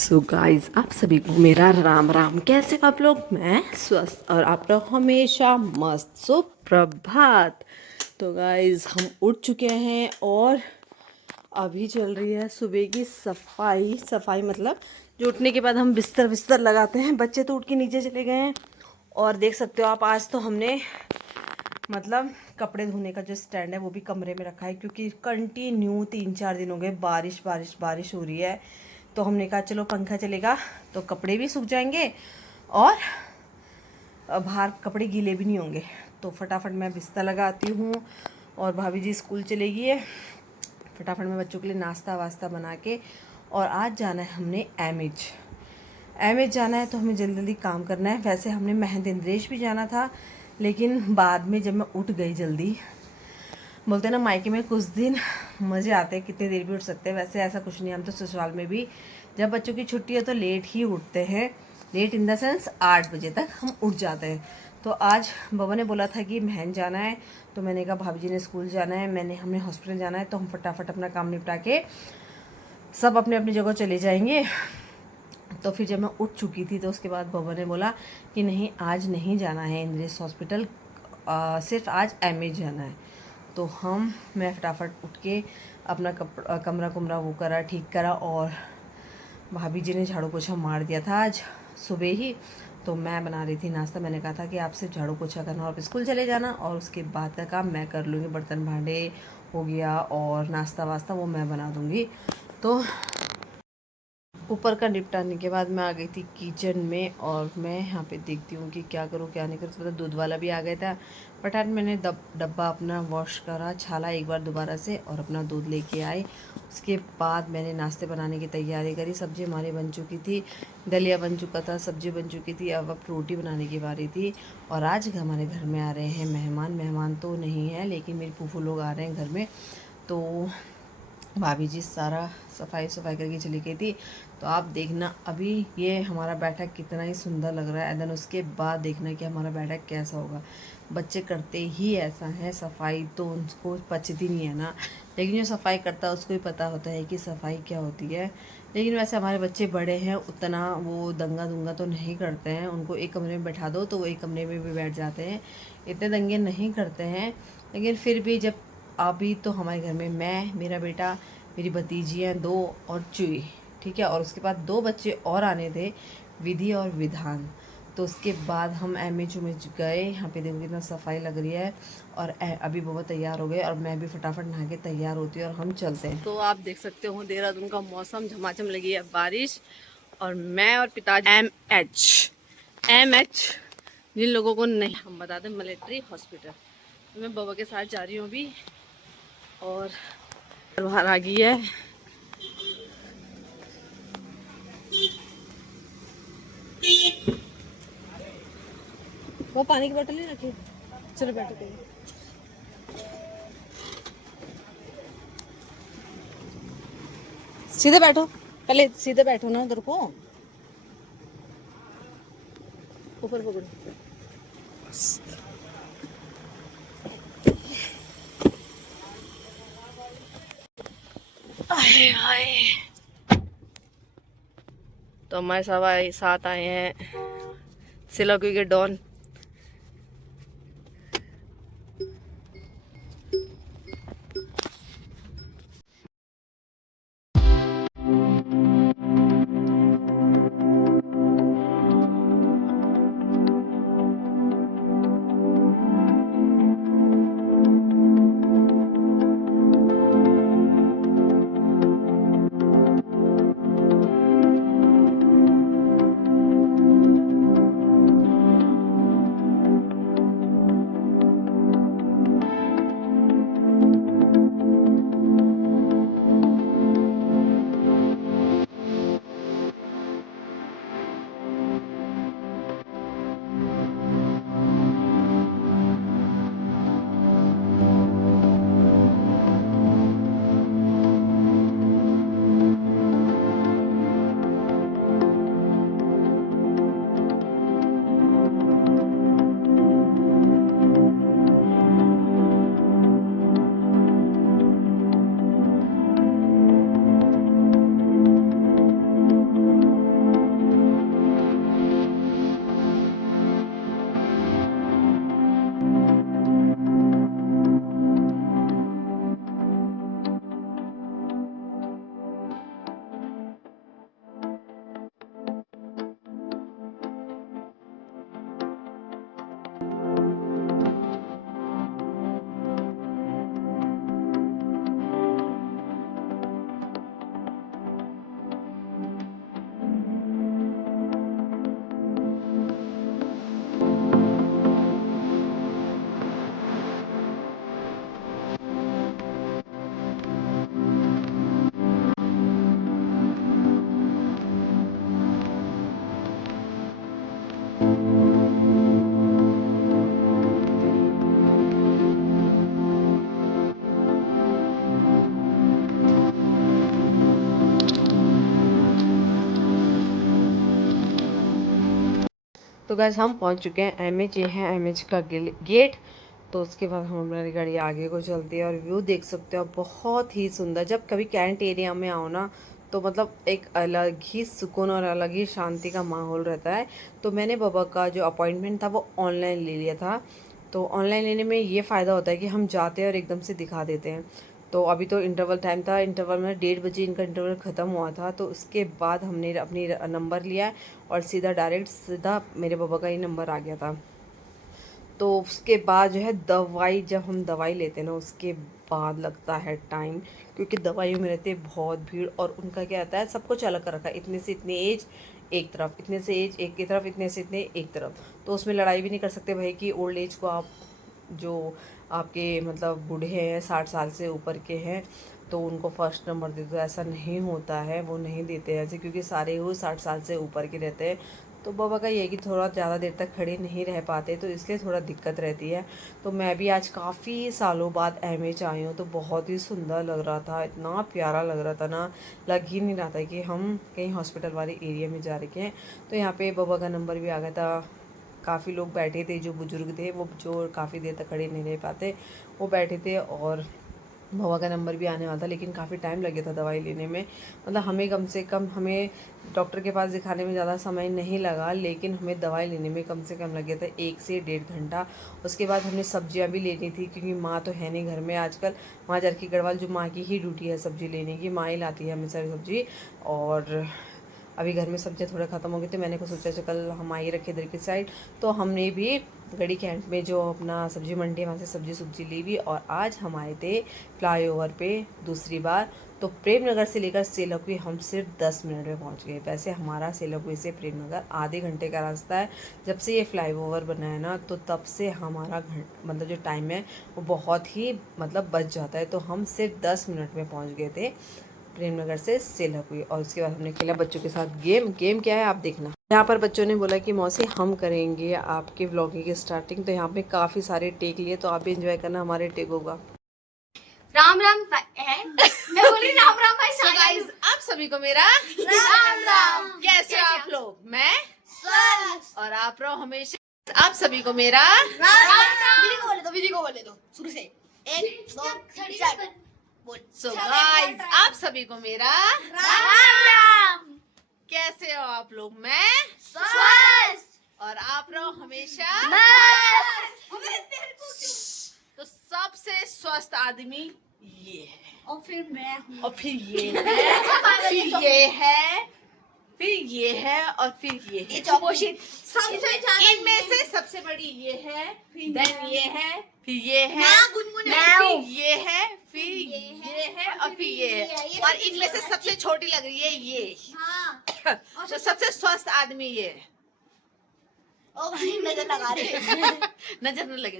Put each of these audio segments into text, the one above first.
So guys, आप सभी को मेरा राम राम। कैसे हो आप लोग? मैं स्वस्थ और आप लोग हमेशा मस्त। सुप्रभात। तो गाइस, हम उठ चुके हैं और अभी चल रही है सुबह की सफाई। सफाई मतलब जो उठने के बाद हम बिस्तर बिस्तर लगाते हैं। बच्चे तो उठ के नीचे चले गए हैं और देख सकते हो आप, आज तो हमने मतलब कपड़े धोने का जो स्टैंड है वो भी कमरे में रखा है, क्योंकि कंटिन्यू 3-4 दिन हो गए बारिश बारिश बारिश हो रही है। तो हमने कहा चलो पंखा चलेगा तो कपड़े भी सूख जाएंगे और बाहर कपड़े गीले भी नहीं होंगे। तो फटाफट मैं बिस्तर लगाती हूँ और भाभी जी स्कूल चले गई है। फटाफट मैं बच्चों के लिए नाश्ता वास्ता बना के, और आज जाना है हमने एमएच जाना है, तो हमें जल्दी जल्दी काम करना है। वैसे हमने महेंद्रेश भी जाना था, लेकिन बाद में जब मैं उठ गई जल्दी, बोलते हैं ना मायके में कुछ दिन मज़े आते हैं, कितनी देर भी उठ सकते हैं। वैसे ऐसा कुछ नहीं, हम तो ससुराल में भी जब बच्चों की छुट्टी है तो लेट ही उठते हैं। लेट इन द सेंस 8 बजे तक हम उठ जाते हैं। तो आज बाबा ने बोला था कि महन जाना है, तो मैंने कहा भाभी जी ने स्कूल जाना है, हमने हॉस्पिटल जाना है, तो हम फटाफट अपना काम निपटा के सब अपने अपनी जगह चले जाएंगे। तो फिर जब मैं उठ चुकी थी तो उसके बाद बाबा ने बोला कि नहीं, आज नहीं जाना है इंद्रेश हॉस्पिटल, सिर्फ आज एमए जाना है। तो मैं फटाफट उठ के अपना कमरा कुमरा वो करा, ठीक करा, और भाभी जी ने झाड़ू पोछा मार दिया था आज सुबह ही। तो मैं बना रही थी नाश्ता। मैंने कहा था कि आप सिर्फ झाड़ू पोछा करना और स्कूल चले जाना, और उसके बाद का काम मैं कर लूँगी। बर्तन भांडे हो गया और नाश्ता वास्ता वो मैं बना दूँगी। तो ऊपर का निपटाने के बाद मैं आ गई थी किचन में, और मैं यहाँ पे देखती हूँ कि क्या करूँ क्या नहीं करूँ। तो दूध वाला भी आ गया था। फटाफट मैंने डब्बा अपना वॉश करा, छाला एक बार दोबारा से, और अपना दूध लेके आई। उसके बाद मैंने नाश्ते बनाने की तैयारी करी। सब्ज़ी हमारी बन चुकी थी, दलिया बन चुका था, सब्ज़ी बन चुकी थी। अब रोटी बनाने की बारी थी। और आज हमारे घर में आ रहे हैं मेहमान तो नहीं है, लेकिन मेरी फूफू लोग आ रहे हैं घर में। तो भाभी जी सारा सफाई करके चली गई थी। तो आप देखना अभी ये हमारा बैठक कितना ही सुंदर लग रहा है। देन उसके बाद देखना कि हमारा बैठक कैसा होगा। बच्चे करते ही ऐसा है, सफाई तो उनको पचती नहीं है ना, लेकिन जो सफाई करता है उसको ही पता होता है कि सफाई क्या होती है। लेकिन वैसे हमारे बच्चे बड़े हैं, उतना वो दंगा दुंगा तो नहीं करते हैं। उनको एक कमरे में बैठा दो तो वो एक कमरे में भी बैठ जाते हैं, इतने दंगे नहीं करते हैं। लेकिन फिर भी जब अभी तो हमारे घर में मैं, मेरा बेटा, मेरी भतीजी हैं 2 और चुई, ठीक है, और उसके बाद 2 बच्चे और आने थे, विधि और विधान। तो उसके बाद हम एमएच उमेच गए। यहाँ पे देखो कितना सफाई लग रही है। और अभी बहुत तैयार हो गए, और मैं भी फटाफट नहा के तैयार होती हूँ और हम चलते हैं। तो आप देख सकते हो देहरादून का मौसम, झमाझम लगी है बारिश, और मैं और पिताजी एम एच जिन लोगों को नहीं हम बता दें, मिलिट्री हॉस्पिटल। तो मैं बाबा के साथ जा रही हूँ अभी, और बाहर आ गई है। वो पानी की बोतल नहीं रखी। चलो बैठो कहीं। सीधे बैठो, पहले सीधे बैठो ना, उधर को ऊपर पकड़ो। आए आए। तो हमारे साथ आए हैं सिलाकुई के डॉन। तो गाइस हम पहुंच चुके हैं एमएच। ये है एमएच का गेट। तो उसके बाद हम हमारी गाड़ी आगे को चलती है और व्यू देख सकते हो बहुत ही सुंदर। जब कभी कैंट एरिया में आओ ना तो मतलब एक अलग ही सुकून और अलग ही शांति का माहौल रहता है। तो मैंने बाबा का जो अपॉइंटमेंट था वो ऑनलाइन ले लिया था। तो ऑनलाइन लेने में ये फ़ायदा होता है कि हम जाते हैं और एकदम से दिखा देते हैं। तो अभी तो इंटरवल टाइम था, इंटरवल में 1:30 बजे इनका इंटरवल ख़त्म हुआ था। तो उसके बाद हमने अपनी नंबर लिया और सीधा मेरे पापा का ही नंबर आ गया था। तो उसके बाद जो है दवाई, जब हम दवाई लेते हैं ना उसके बाद लगता है टाइम, क्योंकि दवाइयों में रहती है बहुत भीड़। और उनका क्या रहता है, सब कुछ अलग कर रखा है, इतने से इतनी एज एक तरफ, इतने से एज एक की तरफ, इतने से इतने एक तरफ। तो उसमें लड़ाई भी नहीं कर सकते भाई कि ओल्ड एज को आप जो आपके मतलब बूढ़े हैं 60 साल से ऊपर के हैं तो उनको फर्स्ट नंबर दे दो, ऐसा नहीं होता है, वो नहीं देते ऐसे, क्योंकि सारे वो 60 साल से ऊपर के रहते हैं। तो बाबा का ये है कि थोड़ा ज़्यादा देर तक खड़े नहीं रह पाते, तो इसलिए थोड़ा दिक्कत रहती है। तो मैं भी आज काफ़ी सालों बाद एमएच आई हूँ, तो बहुत ही सुंदर लग रहा था, इतना प्यारा लग रहा था ना, लग ही नहीं रहा था कि हम कहीं हॉस्पिटल वाले एरिया में जा रखे हैं। तो यहाँ पे बाबा का नंबर भी आ गया था। काफ़ी लोग बैठे थे, जो बुज़ुर्ग थे वो जो काफ़ी देर तक खड़े नहीं रह पाते वो बैठे थे। और बाबा का नंबर भी आने वाला था, लेकिन काफ़ी टाइम लगे था दवाई लेने में। मतलब हमें कम से कम हमें डॉक्टर के पास दिखाने में ज़्यादा समय नहीं लगा, लेकिन हमें दवाई लेने में कम से कम लगे थे 1 से 1.5 घंटा। उसके बाद हमने सब्जियां भी लेनी थी, क्योंकि माँ तो है नहीं घर में आजकल। माँ जरकी गढ़वाल, जो माँ की ही ड्यूटी है सब्जी लेने की, माँ ही लाती है हमेशा सब्जी। और अभी घर में सब्जियां थोड़ा ख़त्म हो गई, तो मैंने को सोचा कल हम आई रखे इधर की साइड। तो हमने भी गढ़ी कैंट में जो अपना सब्जी मंडी है वहाँ से सब्जी ली भी। और आज हम आए थे फ्लाईओवर पे दूसरी बार। तो प्रेमनगर से लेकर सेलकुई हम सिर्फ 10 मिनट में पहुँच गए। वैसे हमारा सेलकुई से प्रेमनगर आधे घंटे का रास्ता है। जब से ये फ्लाईओवर बना है ना, तो तब से हमारा मतलब जो टाइम है वो बहुत ही मतलब बच जाता है। तो हम सिर्फ 10 मिनट में पहुँच गए थे प्रेमनगर से सेलकुई। और उसके बाद हमने खेला बच्चों के साथ गेम क्या है आप देखना। यहाँ पर बच्चों ने बोला कि मौसी हम करेंगे आपके व्लॉगिंग की स्टार्टिंग। तो यहाँ पे काफ़ी सारे टेक लिए, तो आप भी इंजॉय करना हमारे टेकों का। राम राम है। मैं बोली राम राम भाई। So guys, आप सभी को मेरा राम राम। कैसे हो आप लोग? मैं स्वस्थ। और आप रहो हमेशा। आप सभी को मेरा राम राम। दीदी को बोले दो शुरू से 1 2 3 बोल। So guys, आप सभी को मेरा राम राम। कैसे हो आप लोग? मैं स्वस्थ और आप रहो हमेशा। तो सबसे स्वस्थ आदमी ये है, और फिर मैं हूँ, और फिर ये है, फिर ये है, फिर ये है, और फिर ये है। सबसे ज्यादा इनमें से सबसे बड़ी ये है, देन ये है, फिर ये है, गुनगुन फिर ये है, फिर ये है, और फिर ये है। और इनमें से सबसे छोटी लग रही है ये। हाँ। तो सबसे स्वस्थ आदमी ये है। ओ भाई नजर लगा रहे नजर न लगे।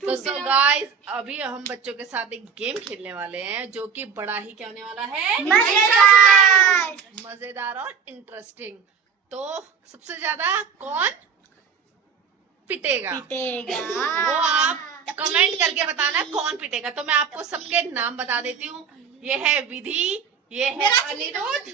तो सो गाइस, अभी हम बच्चों के साथ एक गेम खेलने वाले हैं, जो कि बड़ा ही क्या होने वाला है, मजेदार और इंटरेस्टिंग। तो सबसे ज्यादा कौन पिटेगा वो आप कमेंट करके बताना कौन पिटेगा। तो मैं आपको सबके नाम बता देती हूँ। ये है विधि, ये है अनिरुद्ध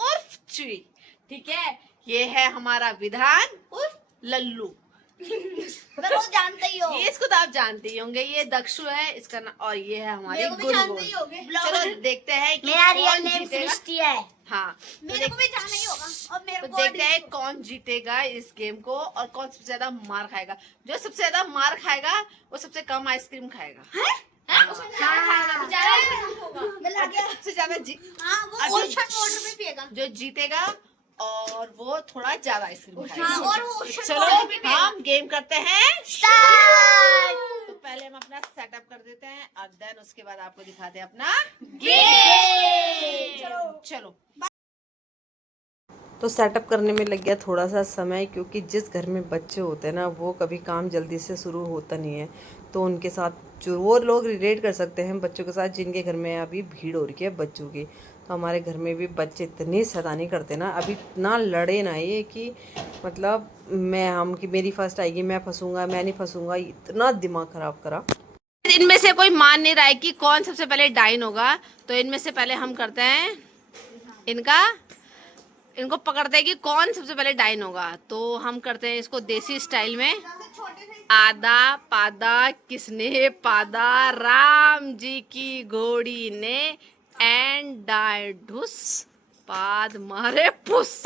उर्फ चुई, ठीक है। ये है हमारा विधान उर्फ लल्लू। मैं तो जानते ही हो। ये इसको तो आप जानते ही होंगे। ये दक्षु है इसका नाम, और ये है हमारी गुनगुन। चलो देखते हैं कि मेरा रियल कौन नेम जीतेगा। सृष्टि है। हाँ, मेरे को भी जानना ही होगा। और मेरे तो को देखते हैं कौन जीतेगा इस गेम को और कौन सबसे ज्यादा मार खाएगा। जो सबसे ज्यादा मार खाएगा वो सबसे कम आइसक्रीम खाएगा। सबसे ज्यादा जो जीतेगा और वो थोड़ा ज्यादा आइसक्रीम खाएगा। और वो चलो हम गेम करते हैं। तो पहले हम अपना सेटअप कर देते हैं और देन उसके बाद आपको दिखाते हैं अपना गेम। चलो। तो सेटअप करने में लग गया थोड़ा सा समय, क्योंकि जिस घर में बच्चे होते हैं ना वो कभी काम जल्दी से शुरू होता नहीं है। तो उनके साथ जो वो लोग रिलेट कर सकते हैं बच्चों के साथ जिनके घर में अभी भीड़ हो रही है बच्चों की। तो हमारे घर में भी बच्चे इतनी शैतानी करते ना, अभी इतना लड़े ना ये कि मतलब कि मेरी फर्स्ट आएगी, मैं फंसूंगा, मैं नहीं फंसूंगा, इतना दिमाग खराब करा। इनमें से कोई मान नहीं रहा है कि कौन सबसे पहले डाइन होगा। तो इनमें से पहले हम करते हैं इनका इनको पकड़ते हैं कि कौन सबसे पहले डाइन होगा। तो हम करते हैं इसको देसी स्टाइल में। आधा पादा किसने पादा, राम जी की घोड़ी ने, एंड डाई ढुस पाद मारे पुस।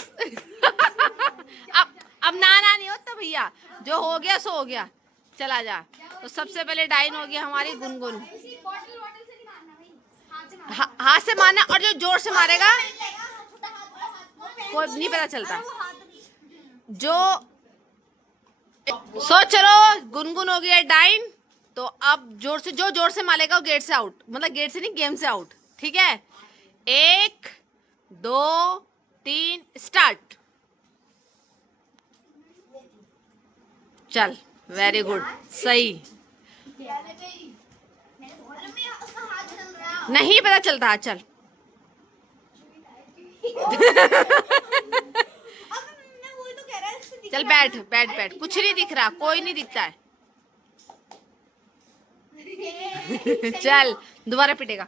अब ना नहीं होता भैया, जो हो गया सो हो गया, चला जा। तो सबसे पहले डाइन हो गया हमारी गुनगुन। हाथ से मारना, और जो जोर से मारेगा कोई नहीं पता चलता। जो चलो गुनगुन हो गया डाइन। तो अब जोर से, जो जोर से मारेगा वो गेट से आउट, मतलब गेट से नहीं, गेम से आउट। ठीक है, 1 2 3 स्टार्ट। चल, वेरी गुड, सही। नहीं पता चलता, चल। चल बैठ बैठ बैठ, कुछ नहीं दिख रहा, कोई नहीं दिखता है। चल दोबारा पिटेगा।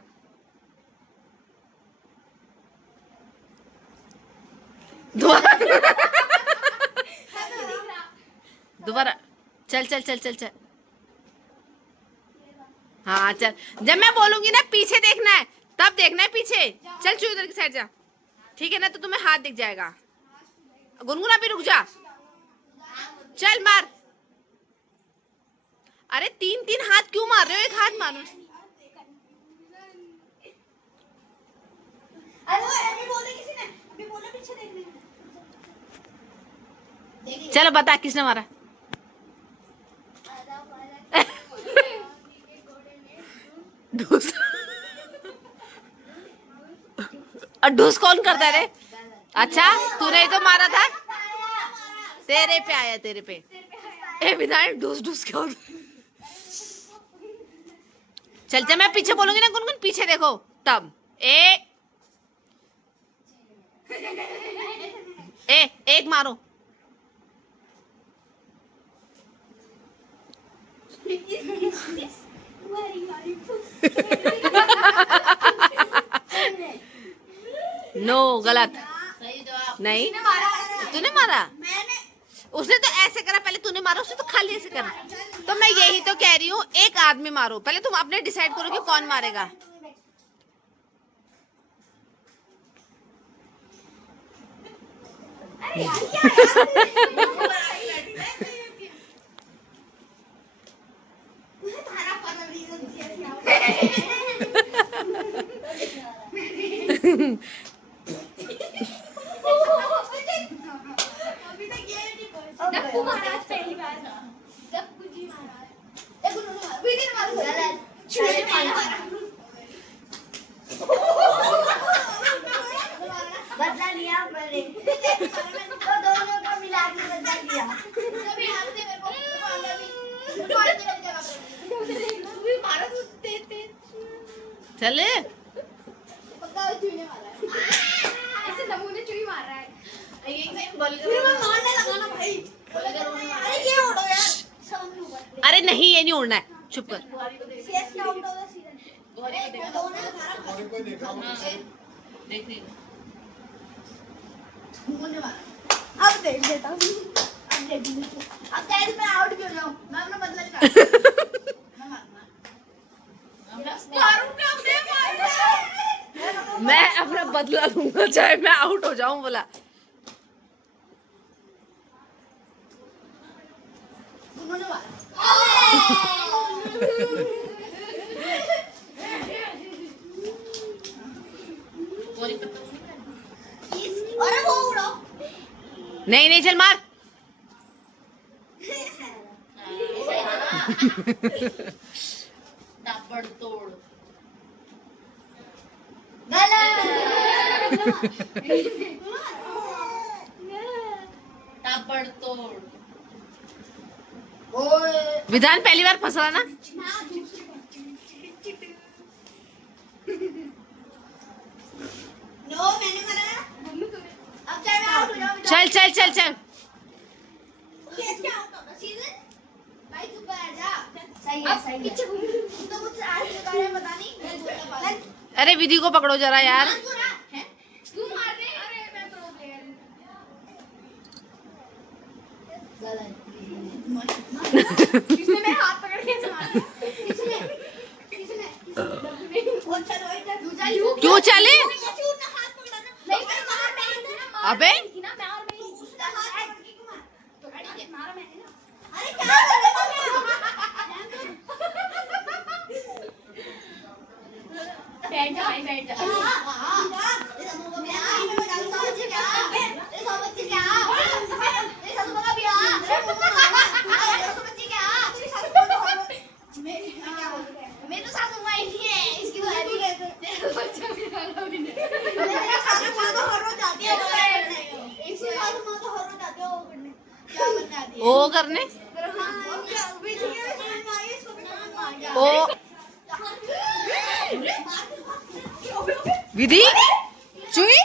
दोबारा, चल चल चल चल चल। हाँ चल, जब मैं बोलूंगी ना पीछे देखना है, तब देखना है पीछे। चल चू इधर की साइड जा, ठीक है ना? तो तुम्हें हाथ दिख जाएगा। गुनगुना भी रुक जा, चल मार। अरे 3 हाथ क्यों मार रहे हो? एक हाथ मारो। चलो बता किसने मारा? ढूस। और ढूस कौन करता है रे? अच्छा, तूने ही तो मारा था। तेरे पे आया, तेरे पे। ए विधान, ढूस ढूस क्या होता है? चल जब मैं पीछे बोलूंगी ना गुनगुन, पीछे देखो तब। एक मारो। नो, गलत। नहीं, तूने मारा। उसने तो ऐसे करा, पहले तूने मारा, उसने तो खाली ऐसे करा। तो मैं यही तो कह रही हूँ, एक आदमी मारो। पहले तुम अपने डिसाइड करो कि कौन मारेगा। बदला लिया मैंने, तो दोनों को मिला के बदला लिया। कभी हाथ से मेरे को मार दे मेरी जगह पे। तू भी मारा, तू तेज चले। पक्का चूने मारा है। ऐसे नमूने चूही मार रहा है। एक सेकंड बोल, फिर मैं मारने लगा ना भाई। अरे ये उड़ो यार। अरे नहीं, ये नहीं उड़ना है, चुप कर। फेस क्या उड़ता है सीधा। कोई देखा देख रही। अब देख देता हूँ। अब देख देता। अब कैसे मैं आउट क्यों जाऊँ? मैं अपना बदला निकाल। मैं मारूंगा। मैं अपना बदला लूंगा, चाहे मैं आउट हो जाऊं। बोला उन्होंने मारा। अरे वो उड़ो। नहीं नहीं, चल मार। ताबड़तोड़। गलत। ताबड़तोड़। ओए। विधान पहली बार फंसा ना। नो, मैंने मारा। अब चाहे मैं आउट हो जाऊं। चल चल चल चल। कैसे आउट होगा सीधे? भाई तू बैठ जा। सही है, सही है। पीछे घूम। तो मुझसे आज के बारे में पता नहीं। अरे विधि को पकड़ो जरा यार। तू मार रहे। अरे मैं प्रो प्लेयर हूं। किसने मेरे हाथ पकड़ के मारा? किसने? क्यों चले? अबे बैठ जा भाई, बैठ जा। मेरी तो सासू माँ ही नहीं है, इसकी तो है नहीं। ओ करने ओ विधि चुई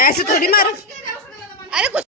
ऐसे थोड़ी मारो। अरे कुछ